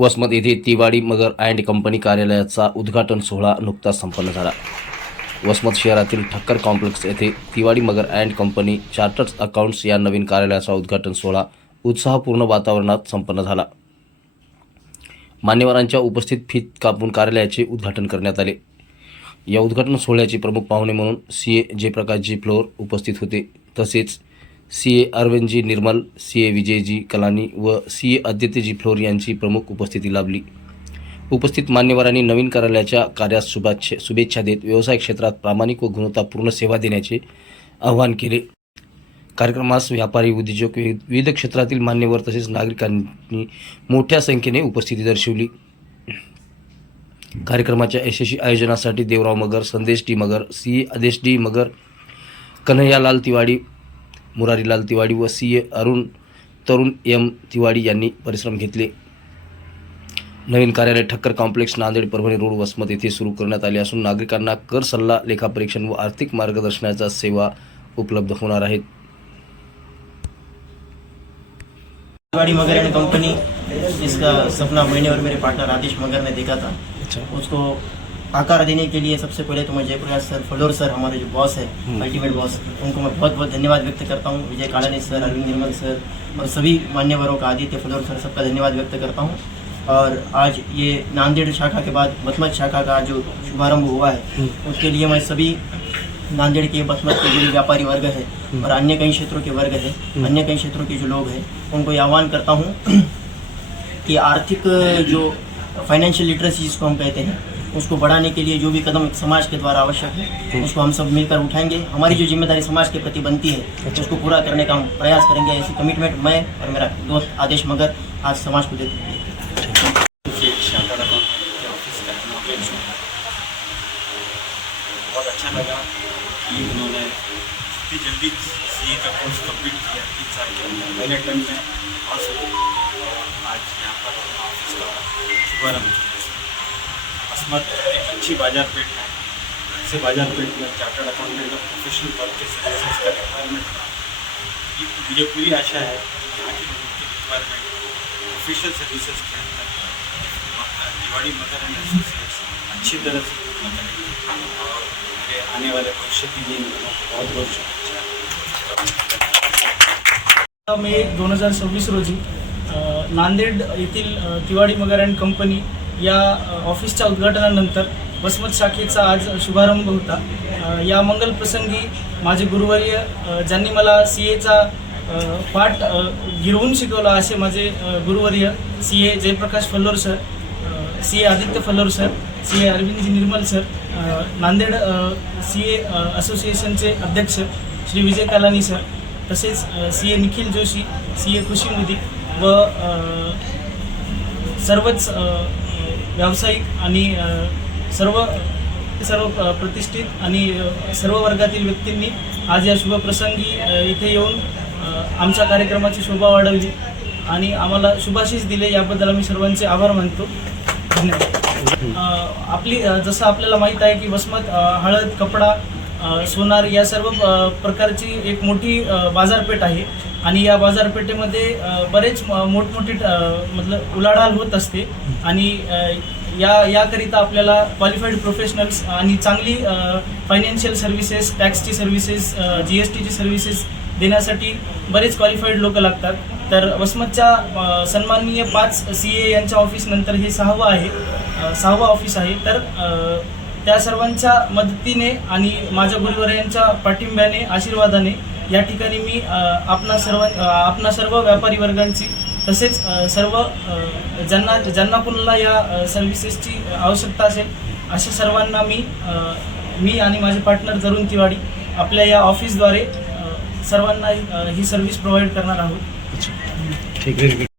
वसमत येथे तिवाडी मगर and company कार्यालयाचा उद्घाटन सोहळा नुकताच संपन्न झाला। वसमत शहरातील ठक्कर कॉम्प्लेक्स येथे तिवाडी मगर अँड कंपनी चार्टर्ड अकाउंट्स या नवीन कार्यालयाचा उद्घाटन सोहळा उत्साहपूर्ण वातावरणात संपन्न झाला। मान्यवरांच्या उपस्थित फीत कापून कार्यालयाचे उद्घाटन करण्यात आले। या उद्घाटन सोहळ्याचे प्रमुख पाहुणे म्हणून सीए जयप्रकाशजी फ्लोर उपस्थित होते, तसेच सीए अरविंदजी निर्मल, सीए विजयजी कलानी व सीए आदित्यजी फ्लोर यांची प्रमुख उपस्थिती लाभली। उपस्थित मान्यवरांनी नवीन कार्यालयाच्या कार्यास शुभेच्छा देत व्यवसाय क्षेत्रात प्रामाणिक व गुणवत्तापूर्ण सेवा देण्याचे आवाहन केले। कार्यक्रमास व्यापारी, उद्योजक, विविध क्षेत्रातील मान्यवर तसेच नागरिकांनी मोठ्या संख्येने उपस्थिती दर्शवली। कार्यक्रमाच्या यशस्वी आयोजनासाठी देवराव मगर, संदेश डी मगर, सीए आदेश डी मगर, कन्हैयालाल तिवाडी, मुरारीलाल तिवाडी व सीए तरुण एम तिवाडी यांनी परिश्रम घेतले। नवीन कार्यालय ठक्कर कॉम्प्लेक्स, नांदेड, परभणी रोड, वसमत येथे सुरू करण्यात आले असून नागरिकांना कर सल्ला, लेखापरीक्षण व आर्थिक मार्गदर्शनाच्या सेवा उपलब्ध होणार आहेत। तिवाड़ी मगर एंड कंपनी, इसका सपना मैंने और मेरे पार्टनर आदेश मगर ने देखा था। उसको आकार देने के लिए सबसे पहले तो मैं जयप्रकाश सर, फलोर सर, हमारे जो बॉस है, अल्टीमेट बॉस, उनको मैं बहुत बहुत धन्यवाद व्यक्त करता हूँ। विजय कालानी सर, अरविंद निर्मल सर और सभी मान्यवरों का, आदित्य फलोर सर, सबका धन्यवाद व्यक्त करता हूँ। और आज ये नांदेड़ शाखा के बाद बसमत शाखा का जो शुभारंभ हुआ है, उसके लिए मैं सभी नांदेड़ के, बसमत के जो व्यापारी वर्ग है और अन्य कई क्षेत्रों के वर्ग है, अन्य कई क्षेत्रों के जो लोग हैं, उनको ये आह्वान करता हूँ कि आर्थिक जो फाइनेंशियल लिटरेसी जिसको हम कहते हैं, उसको बढ़ाने के लिए जो भी कदम समाज के द्वारा आवश्यक है, उसको हम सब मिलकर उठाएंगे। हमारी जो जिम्मेदारी समाज के प्रति बनती है, उसको पूरा करने का हम प्रयास करेंगे। ऐसी कमिटमेंट मैं और मेरा दोस्त आदेश मगर आज समाज को देते हैं। बहुत अच्छा लगा कि उन्होंने इतनी जल्दी सीए का कोर्स कंप्लीट किया, 3 साल के अंदर पहले अटेम्प्ट में, और आज यहाँ पर ऑफिस का शुभारंभ किया। वसमत एक अच्छी बाजार पेठ है, ऐसे बाजार पेठ में चार्टर्ड अकाउंटेंट और प्रोफेशनल वर्क के सर्विसेज का रिक्वायरमेंट था। मुझे पूरी आशा है कि यहाँ के लोगों की रिक्वायरमेंट ऑफिशियल सर्विसेज के अंदर तिवाड़ी मगर एंड एसोसिएट्स अच्छी तरह से पूर्ण करेंगे और मेरे आने वाले भविष्य के लिए बहुत बहुत शुभेच्छा। मे 2026 रोजी नांदेड येथील तिवाडी मगर अँड कंपनी या ऑफिसच्या उद्घाटनानंतर वसमत शाखेचा आज शुभारंभ होता। या मंगल प्रसंगी माझे गुरुवर्य ज्यांनी मला सीएचा पाठ गिरवून शिकवला असे माझे गुरुवर्य CA Jayaprakash Fallor sir, CA Aditya Fallor sir, CA Arvindji Nirmal sir, Nanded CA असोसिएशनचे अध्यक्ष श्री विजय कालानी सर, तसेच सीए निखिल जोशी, सीए खुशी मोदी व सर्वच व्यावसायिक आणि सर्व प्रतिष्ठित आणि सर्व वर्गातील व्यक्तींनी आज या शुभप्रसंगी इथे येऊन आमच्या कार्यक्रमाची शोभा वाढवली आणि आम्हाला शुभाशीष दिले, याबद्दल आम्ही सर्वांचे आभार मानतो। धन्यवाद। आपली जसं आपल्याला माहीत आहे की वसमत हळद, कपडा, सोनार या सर्व प्रकारची एक मोठी बाजारपेठ आहे आणि या बाजारपेठेमध्ये बरेच मोठमोठी मतलब उलाढाल होत असते आणि याकरिता आपल्याला क्वालिफाईड प्रोफेशनल्स आणि चांगली फायनान्शियल सर्व्हिसेस, टॅक्सची सर्व्हिसेस, GSTची सर्व्हिसेस देण्यासाठी बरेच क्वालिफाईड लोक लागतात। तर वसमतच्या सन्माननीय 5 CA यांच्या ऑफिसनंतर हे 6वं ऑफिस आहे। तर त्या सर्वांच्या मदतीने आणि माझ्या गुरुवर्यांच्या पाठिंब्याने, आशीर्वादाने या ठिकाणी मी आपणा सर्व व्यापारी वर्गांची तसेच सर्व ज्यांना कुणाला या सर्व्हिसेसची आवश्यकता असेल अशा सर्वांना मी आणि माझे पार्टनर तरुण तिवाडी आपल्या या ऑफिसद्वारे सर्वांना ही सर्व्हिस प्रोव्हाइड करणार आहोत। ठीक आहे।